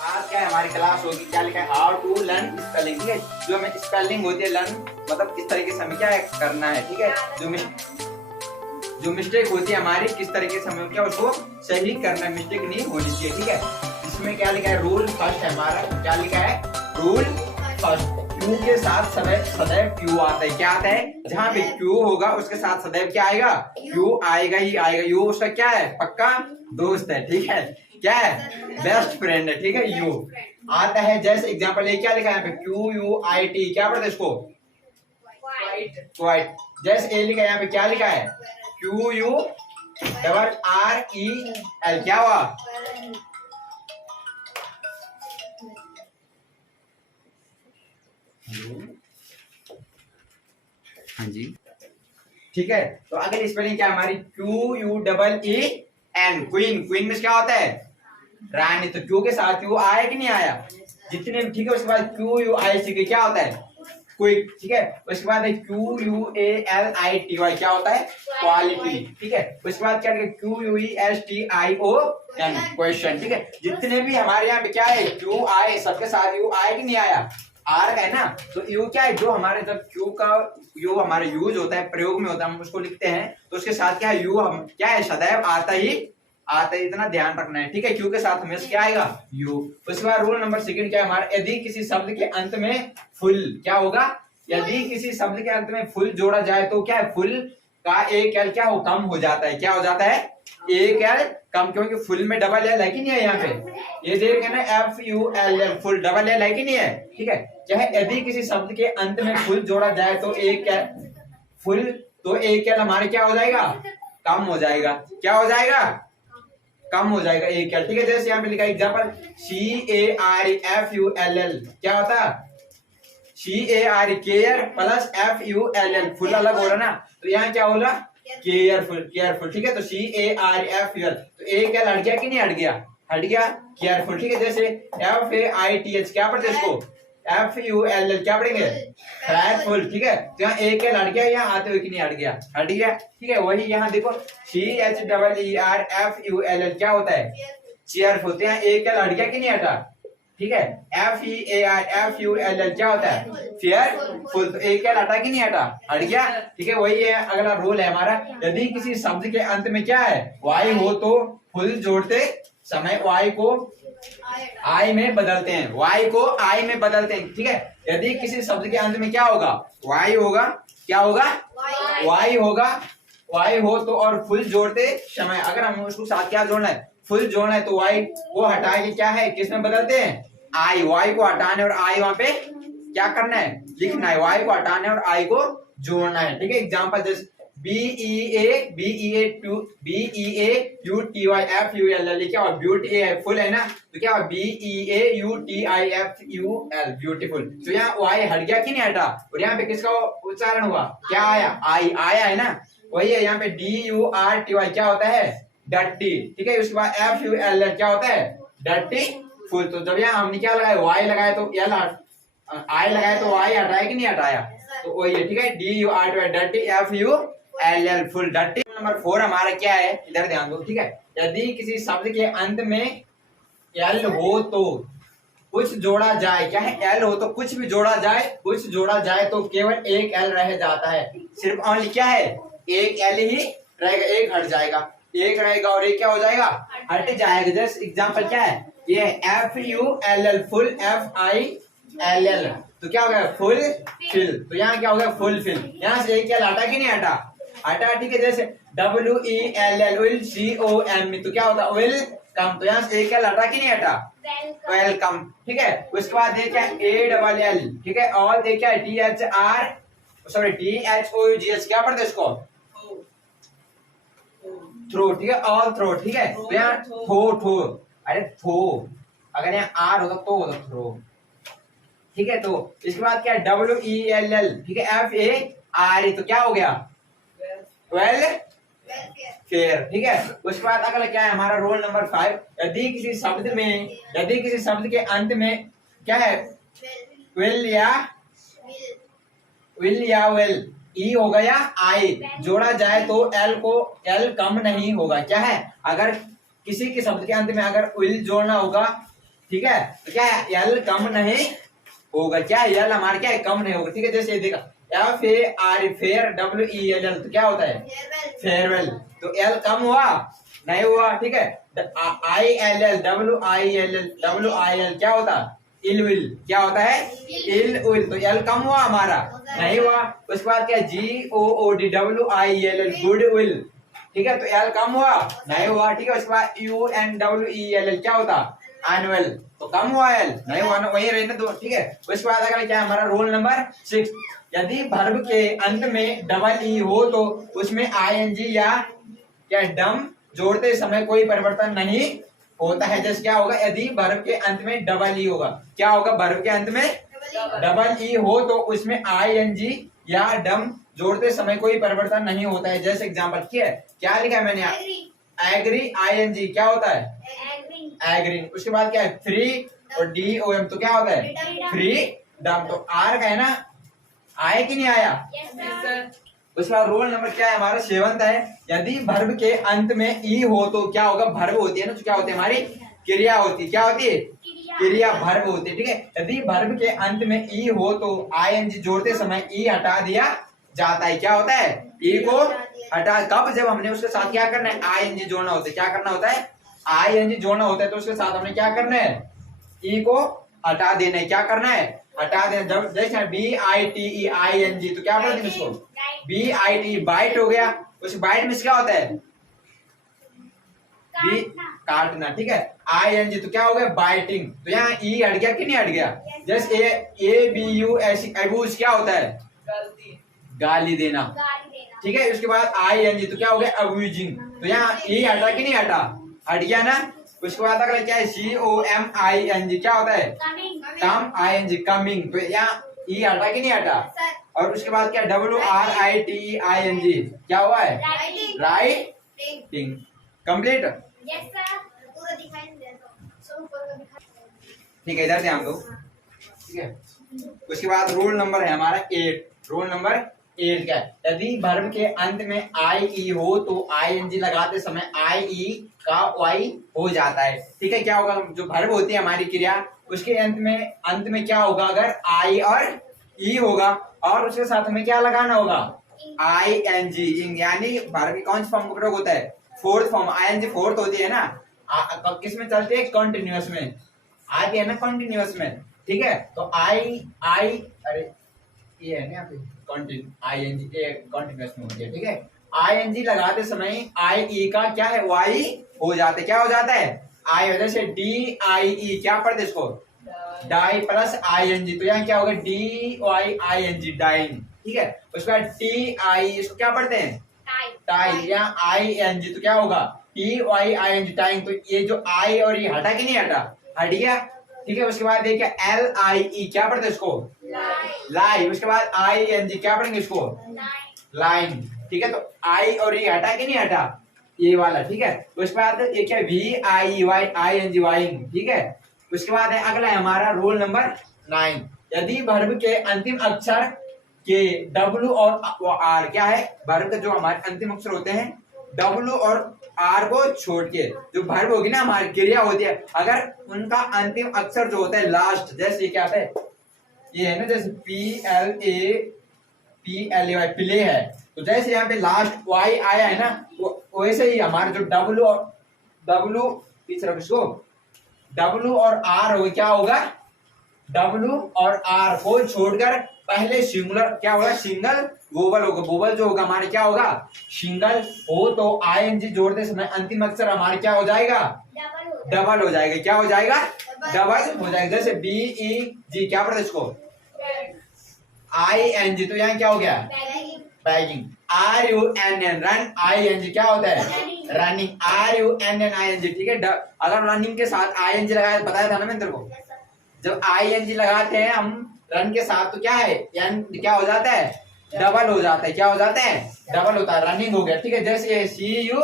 आज क्या है हमारी क्लास होगी, क्या लिखा है, हाउ टू लर्न स्पेलिंग। ठीक है, जो हमें स्पेलिंग होती है लर्न मतलब किस तरीके से हमें क्या है करना है। ठीक है, जो मिस्टेक होती है हमारी किस तरीके से हमें क्या उसको सही करना है, मिस्टेक नहीं होनी चाहिए। ठीक है, इसमें क्या लिखा है, रूल फर्स्ट है हमारा, क्या लिखा है, रूल फर्स्ट। क्यू के साथ सदैव क्यू आता है। क्या आता है, जहाँ पे क्यू होगा उसके साथ सदैव क्या आएगा, क्यू आएगा ही आएगा। यू उसका क्या है, पक्का दोस्त है। ठीक है, क्या है, बेस्ट फ्रेंड है। ठीक है, यू आता है। जैसे एग्जांपल ये क्या लिखा है यहाँ पे, क्यू यू आई टी, क्या पढ़ते इसको, क्वाइट। जैसे ए लिखा है यहाँ पे, क्या लिखा है, Q U double R E L, क्या हुआ, हाँ जी। ठीक है, तो अगली स्पेलिंग क्या है हमारी, Q U double E N, queen. Queen में क्या होता है, रानी। तो क्यू के साथ क्यू आया कि नहीं आया, जितने। ठीक है, उसके बाद क्यू यू आई सी क्या होता है, क्विक। ठीक है, उसके बाद Q U A L I T Y, क्या होता है, क्वालिटी। ठीक है, उसके बाद क्या Q U E S T I O N, question. ठीक है, जितने भी हमारे यहाँ पे क्या है क्यू आए, सबके साथ यू आए कि नहीं आया, आर का है ना। तो यू क्या है, जो हमारे जब क्यू का यू हमारे यूज होता है, प्रयोग में होता है, हम उसको लिखते हैं तो उसके साथ क्या है, यू हम क्या है सदैव आता ही आता है, इतना ध्यान रखना है। ठीक है, क्यू के साथ हमेशा क्या आएगा, यू। उसके बाद रूल नंबर सेकंड क्या है हमारा, यदि किसी शब्द के अंत में फुल, क्या होगा, यदि किसी शब्द के अंत में फुल जोड़ा जाए तो क्या है, फुल का एक एल क्या हो, कम हो जाता है। क्या हो जाता है, एक एल कम, क्योंकि फुल में डबल एल है कि नहीं है यहाँ पे, ये देखें ना, F U L L, full double L है कि नहीं है। ठीक है, चाहे यदि किसी शब्द के अंत में फुल जोड़ा जाए तो एक फुल, तो एक एल हमारे क्या हो जाएगा, कम हो जाएगा। क्या हो जाएगा, कम हो जाएगा एक एल। ठीक है, जैसे यहाँ पे लिखा है example, C A R F U L L, क्या होता है, C A R care plus F U L L, full अलग हो रहा ना, तो यहाँ क्या होगा, केयरफुल, केयरफुल। ठीक है, तो C A R F U L, तो एक एल हट गया कि नहीं हट गया, हट गया, केयरफुल। ठीक है, जैसे F A I T H, क्या पढ़ते इसको, एफ यू एल एल, क्या पढ़ेंगे, फेयरफुल। ठीक है, तो यहाँ एक एल हट गया, यहाँ आते हुए कि नहीं हट गया, हट गया। ठीक है, वही यहाँ देखो, C H double E R F U L L, क्या होता है, चेयरफुल। तो यहाँ एक एल हट गया कि नहीं हटा। ठीक है, एफ ई ए R F U L L, क्या होता है, फेयरफुल। तो एक एल हटा कि नहीं हटा, हट गया। ठीक है, वही है अगला रूल है हमारा, यदि किसी शब्द के अंत में क्या है, वाई हो तो फुल जोड़ते समय वाई को आई में बदलते हैं, वाई को आई में बदलते हैं। ठीक है, यदि किसी शब्द के अंत में क्या होगा, वाई होगा, क्या होगा, वाई होगा, वाई हो तो और फुल जोड़ते समय, अगर हम उसको साथ क्या जोड़ना है, फुल जोड़ना है, तो वाई को हटा के क्या है, किस में बदलते हैं, आई। वाई को हटाने और आई वहां पे क्या करना है, लिखना है, वाई को हटाने और आई को जोड़ना है। ठीक है, एग्जाम्पल जैसे BEAUTYFUL, क्या हुआ, ब्यूटी है, फुल है ना, तो क्या हुआ, BEAUTIFUL, ब्यूटीफुल। तो यहाँ वाई हट गया कि नहीं हटा, और यहाँ पे किसका उच्चारण हुआ, क्या आया, आई आया है ना। वही है यहाँ पे DURTY, क्या होता है, डट्टी। ठीक है, उसके बाद FUL, क्या होता है, डट्टी फुल। तो जब यहाँ हमने क्या लगाया, वाई लगाया तो एल, आई लगाया तो वाई हटाया कि नहीं हटाया, तो वही है। ठीक है, DURTY, डट्टी, FUL, फुल, डट्टी। नंबर 4 हमारा क्या है, इधर ध्यान दो। ठीक है, यदि किसी शब्द के अंत में एल हो तो कुछ जोड़ा जाए, क्या है, एल हो तो कुछ भी जोड़ा जाए, कुछ जोड़ा जाए तो केवल एक एल रह जाता है, सिर्फ ओनली क्या है, एक एल ही रहेगा, एक हट जाएगा, एक रहेगा और एक क्या हो जाएगा, हट जाएगा। जैसे एग्जांपल क्या है, ये FULL, फुल FILL, तो क्या हो गया, फुल फिल। तो यहाँ क्या हो गया, फुल फिल, यहाँ से एक एल हटा कि नहीं हटा, हटा। ठीक है, जैसे WELL, विल COM, तो क्या होता है, विल कम, तो यहाँ से एक एल हटा कि नहीं हटा, वेलकम। ठीक है, उसके बाद देखिए ALL, ठीक है, और देखिए THOUGH, क्या पढ़ते इसको, थ्रो। ठीक है, ऑल थ्रो। ठीक है, तो यहाँ थो, अरे थो, अगर यहाँ आर होता तो होता थ्रो। ठीक है, तो इसके बाद क्या है, WELL, ठीक है, FARE, तो क्या हो गया, वेल फेयर। ठीक है, उसके बाद अगला क्या है हमारा रोल नंबर 5, यदि किसी शब्द के अंत में क्या है, विल या वेल, ई होगा या आई जोड़ा जाए तो एल कम नहीं होगा। क्या है, अगर किसी के शब्द के अंत में अगर विल जोड़ना होगा ठीक है, तो क्या है एल कम नहीं होगा, क्या है एल हमारा क्या है कम नहीं होगा, ठीक है। जैसे ये देखा F A R fair W E L L, तो क्या होता है फेयरवेल, तो एल कम हुआ नहीं हुआ, ठीक है। आई L L W I L क्या होता इल विल, क्या होता है इल विल, तो एल कम हुआ हमारा नहीं हुआ। उसके बाद क्या G O O D W I L L good will, ठीक है, तो एल कम हुआ नहीं हुआ, ठीक है। उसके बाद U N W E L L क्या होता एनुअल, तो कम हुआ एल नहीं हुआ ना, वही रहने दो, ठीक है। उसके बाद अगर क्या हमारा रूल नंबर 6, यदि वर्ब के अंत में डबल ई हो तो उसमें आईएनजी या क्या डम जोड़ते समय कोई परिवर्तन नहीं होता है। जैसे क्या होगा यदि वर्ब के अंत में डबल ई होगा, क्या होगा वर्ब के अंत में डबल ई हो तो उसमें आईएनजी या डम जोड़ते समय कोई परिवर्तन नहीं होता है। जैसे एग्जांपल क्या लिखा है मैंने यहाँ एग्री आईएनजी क्या होता है एग्री, उसके बाद क्या है फ्री और डी ओ एम, तो क्या होता है फ्री डम, तो आर का है ना आया कि नहीं आया उसके बाद रोल नंबर क्या है हमारा 7 है, यदि वर्ब के अंत में ई हो तो क्या होगा वर्ब होती है ना, तो क्या होती है हमारी क्रिया होती है, क्या होती है क्रिया वर्ब होती है, ठीक है। यदि वर्ब के अंत में ई हो तो आईएनजी जोड़ते समय ई हटा दिया जाता है, क्या होता है ई को हटा, कब जब हमने उसके साथ क्या करना है आईएनजी जोड़ना होता है, क्या करना होता है आईएनजी जोड़ना होता है, तो उसके साथ हमने क्या करना है ई को हटा देना है, क्या करना है हटा देना। जब जैसे B I T E I N G, तो क्या बोलते हैं इसको बी आई टी बाइट हो गया, उस बाइट में क्या होता है बी काटना, ठीक है। आई एन जी तो क्या हो गया बाइटिंग, तो यहाँ ई हट गया कि नहीं हट गया। जैसे ए बी यू ऐसी अबूज क्या होता है गाली देना, ठीक है। उसके बाद आई एन जी तो क्या हो गया अब्यूजिंग, तो यहाँ ई हटा कि नहीं हटा हट गया ना। उसके बाद अगला क्या है सी ओ एम आई एन जी क्या होता है कम आई एन जी कमिंग, तो यहाँ ई हटा कि नहीं हटा। और उसके बाद क्या W R I T I N G क्या हुआ है राइटिंग, कंप्लीट ठीक है। इधर ध्यान दो, ठीक है। उसके बाद रूल नंबर है हमारा 8, रूल नंबर 8 क्या है, यदि वर्ब के अंत में आई ई हो तो आई एन जी लगाते समय आई ई का वाई हो जाता है, ठीक है। क्या होगा जो वर्ब होती है हमारी क्रिया उसके अंत में क्या होगा अगर आई और ई होगा और उसके साथ हमें क्या लगाना होगा आई एन जी, यानी वर्ब की कौन सी फॉर्म का प्रयोग होता है fourth form, I N G fourth होती है ना, किस में चलती है कंटिन्यूअस में आती है ना कंटिन्यूअस में, ठीक है। तो आई अरे ये है ना continue I N G continuous में होती है, ठीक है। आई एन जी लगाते समय आई ई का क्या है वाई हो जाता है, क्या हो जाता है आई वजह से डी आई ई क्या पढ़ते इसको die plus I N G, तो यहाँ क्या होगा D Y I N G dying, ठीक है। उसके बाद टी आई इसको क्या पढ़ते हैं टाई, यहाँ आई एन जी तो क्या होगा T Y I N G tying, तो ये जो आई और ये हटा कि नहीं हटा हट गया, ठीक है। उसके बाद देखिए एल आई ई क्या पढ़ते इसको लाई, उसके बाद आई एन जी क्या पढ़ेंगे इसको लाइन, ठीक है। तो आई और ई हटा कि नहीं हटा ये वाला, ठीक है। उसके बाद ये क्या V I Y I N G vying, ठीक है। उसके बाद है अगला है हमारा रोल नंबर 9, यदि वर्ब के अंतिम अक्षर के डब्ल्यू और आर क्या है वर्ब के जो हमारे अंतिम अक्षर होते हैं डब्ल्यू और आर को छोड़ के जो वर्ब होगी ना हमारी क्रिया होती है अगर उनका अंतिम अक्षर जो होता है लास्ट, जैसे ये क्या है ये है ना जैसे P L A Y play है, तो जैसे यहाँ पे लास्ट वाई आया है ना वैसे ही हमारे जो डब्ल्यू पीछे इसको डब्ल्यू और आर हो क्या होगा डब्ल्यू और आर को छोड़कर पहले सिंगुलर क्या होगा सिंगल वोवल होगा, वोवल जो होगा हमारे क्या होगा सिंगल हो तो आईएनजी जोड़ते समय अंतिम अक्षर हमारे क्या हो जाएगा डबल हो जाएगा, क्या हो जाएगा डबल हो जाएगा। जैसे बी ई जी क्या पढ़ते इसको आई एन जी, तो यहाँ क्या हो गया bagging, R U N N run I N G क्या होता है running, R U N N I N G, ठीक है। अगर रनिंग के साथ आई एन जी लगाया बताया था ना मैं तेरे को, जब आई एन जी लगाते हैं हम रन के साथ तो क्या है एन क्या हो जाता है डबल हो जाता है, क्या हो जाता है डबल होता है, रनिंग हो गया, ठीक है। जैसे C U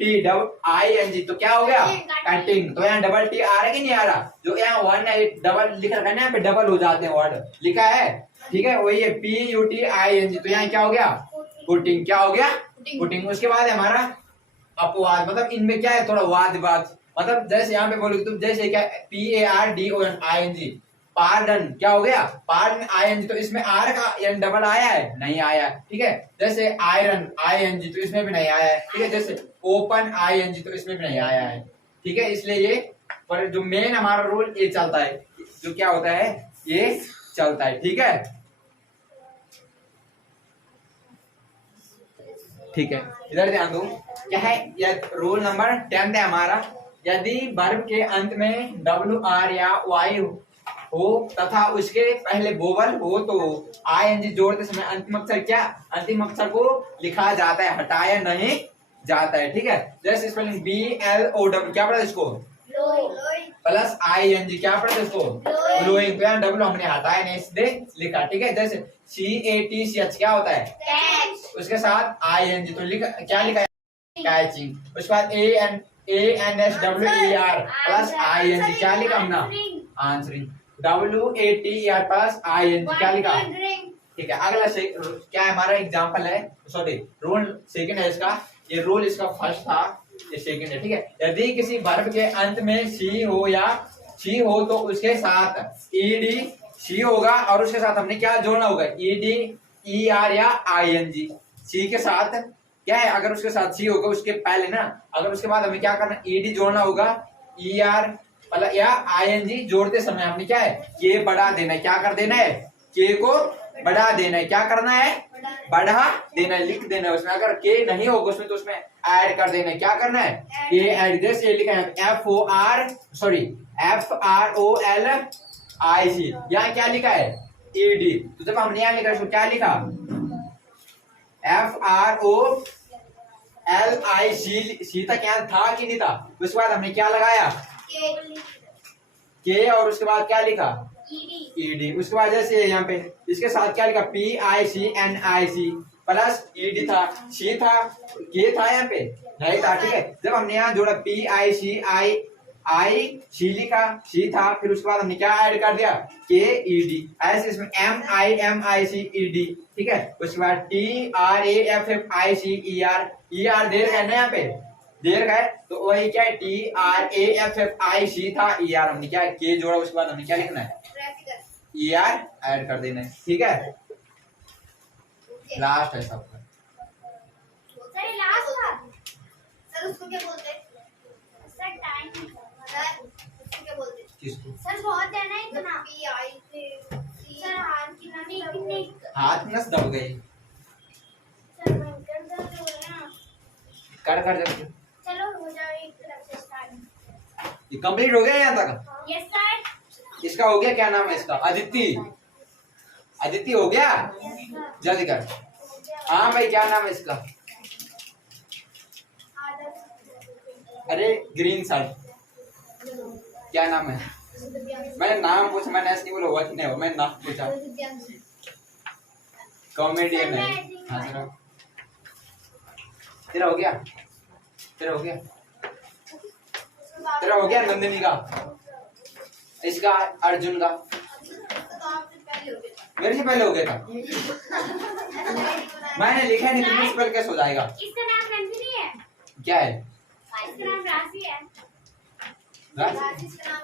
T double I N G तो क्या हो गया कटिंग, तो यहाँ डबल टी आ रहा है कि नहीं आ रहा, जो यहाँ वन है डबल लिख रखा है ना यहाँ पे डबल हो जाते हैं वर्ड लिखा है, ठीक है। वही है P U T I N G, तो यहाँ क्या हो गया पुटिंग, क्या हो गया पुटिंग। उसके बाद हमारा अपवाद मतलब इनमें क्या है थोड़ा वाद विवाद मतलब जैसे यहाँ पे बोलोगे तुम, जैसे क्या PARDON पार्डन, क्या हो गया पार्डन ING, तो इसमें आर का एन डबल आया है, नहीं आया है, ठीक है। जैसे आयरन ING, तो इसमें भी नहीं आया है, ठीक है। जैसे ओपन ING, तो इसमें भी नहीं आया है, ठीक है। इसलिए ये पर जो मेन हमारा रूल ये चलता है, जो क्या होता है ये चलता है, ठीक है। ठीक है, इधर ध्यान दो, क्या है ये रूल नंबर 10 है हमारा। यदि वर्ब के अंत में WR या Y हो तथा उसके पहले वोवल हो तो ING जोड़ते समय अंतिम अक्षर क्या, अंतिम अक्षर को लिखा जाता है, हटाया नहीं जाता है, ठीक है। जैसे स्पेलिंग BLOW, क्या पढ़ा इसको प्लस ING, क्या पढ़ा इसको ब्लोइंग, W हमने हटाया नहीं इसलिए लिखा, ठीक है। जैसे CATCH, क्या होता है उसके साथ ING, तो लिखा क्या लिखा है कैचिंग। उसके बाद ANSWER प्लस ING, क्या लिखा हमने आंसरिंग। WATER प्लस ING, क्या लिखा, ठीक है। अगला क्या है हमारा एग्जांपल है, सॉरी रूल सेकंड है इसका, ये रूल इसका फर्स्ट था, ये सेकंड है, ठीक है। यदि किसी वर्ब के अंत में सी हो या शी हो तो उसके साथ ED शी होगा और उसके साथ हमने क्या जोड़ना होगा ED ER या ING। सी के साथ क्या है, अगर उसके साथ सी होगा उसके पहले ना, अगर उसके बाद हमें क्या करना ED जोड़ना होगा ER या ING जोड़ते समय हमने क्या है के बढ़ा देना है, क्या कर देना है के को बढ़ा देना है, क्या करना है बढ़ा देना है, लिख देना है उसमें। अगर के नहीं होगा उसमें तो उसमें ऐड कर देना है, क्या करना है के ऐड। जैसे ये लिखा है FROLIC, यहाँ क्या लिखा है ED, तो जब हमने यहाँ लिखा इसको क्या लिखा FROLIC, सी तक यहाँ था कि नहीं था, उसके बाद हमने क्या लगाया के और उसके बाद क्या लिखा ED। उसके बाद जैसे यहाँ पे इसके साथ क्या लिखा PICNIC प्लस ED था, सी था, के था यहाँ पे नहीं था, ठीक है। जब हमने यहाँ जोड़ा PICIC लिखा, सी था, फिर उसके बाद हमने क्या ऐड कर दिया KED, ऐसे इसमें MIMICED, ठीक है। उसके बाद TRAFFICER देर है ना यहाँ पे देर है, तो वही क्या है TRAFFIC था, ER हमने क्या के जोड़ा, उसके बाद हमने क्या लिखना है ER ऐड कर देना है, ठीक है। लास्ट है सबका, सर उसको क्या बोलते हैं सर टाइम सर उसको क्या बोलते हैं किसको सर बहुत है ना इतना PI सर हाथ की नहीं हाथ नस दब गई, सर भयंकर दर्द हो रहा है कर जब चलो हो जाए एक तरफ से स्टार्ट। ये कंप्लीट हो गया यहाँ तक। यस सर इसका हो गया, क्या नाम है इसका अदिति हो गया, जल्दी कर। हाँ भाई क्या नाम है इसका, अरे ग्रीन शर्ट क्या नाम है, मैंने नाम पूछा, मैंने ऐसे नहीं बोला हुआ कि नहीं हो, मैंने नाम पूछा, कॉमेडियन है। हाँ चलो तेरा हो गया नंदिनी का, इसका अर्जुन का, मेरे से पहले हो गया था, मैंने लिखा नहीं तो मुझ पर कैसे हो जाएगा। इसका नाम नंदिनी है, क्या है इसका नाम राशि है, राशि? राशि इसका नाम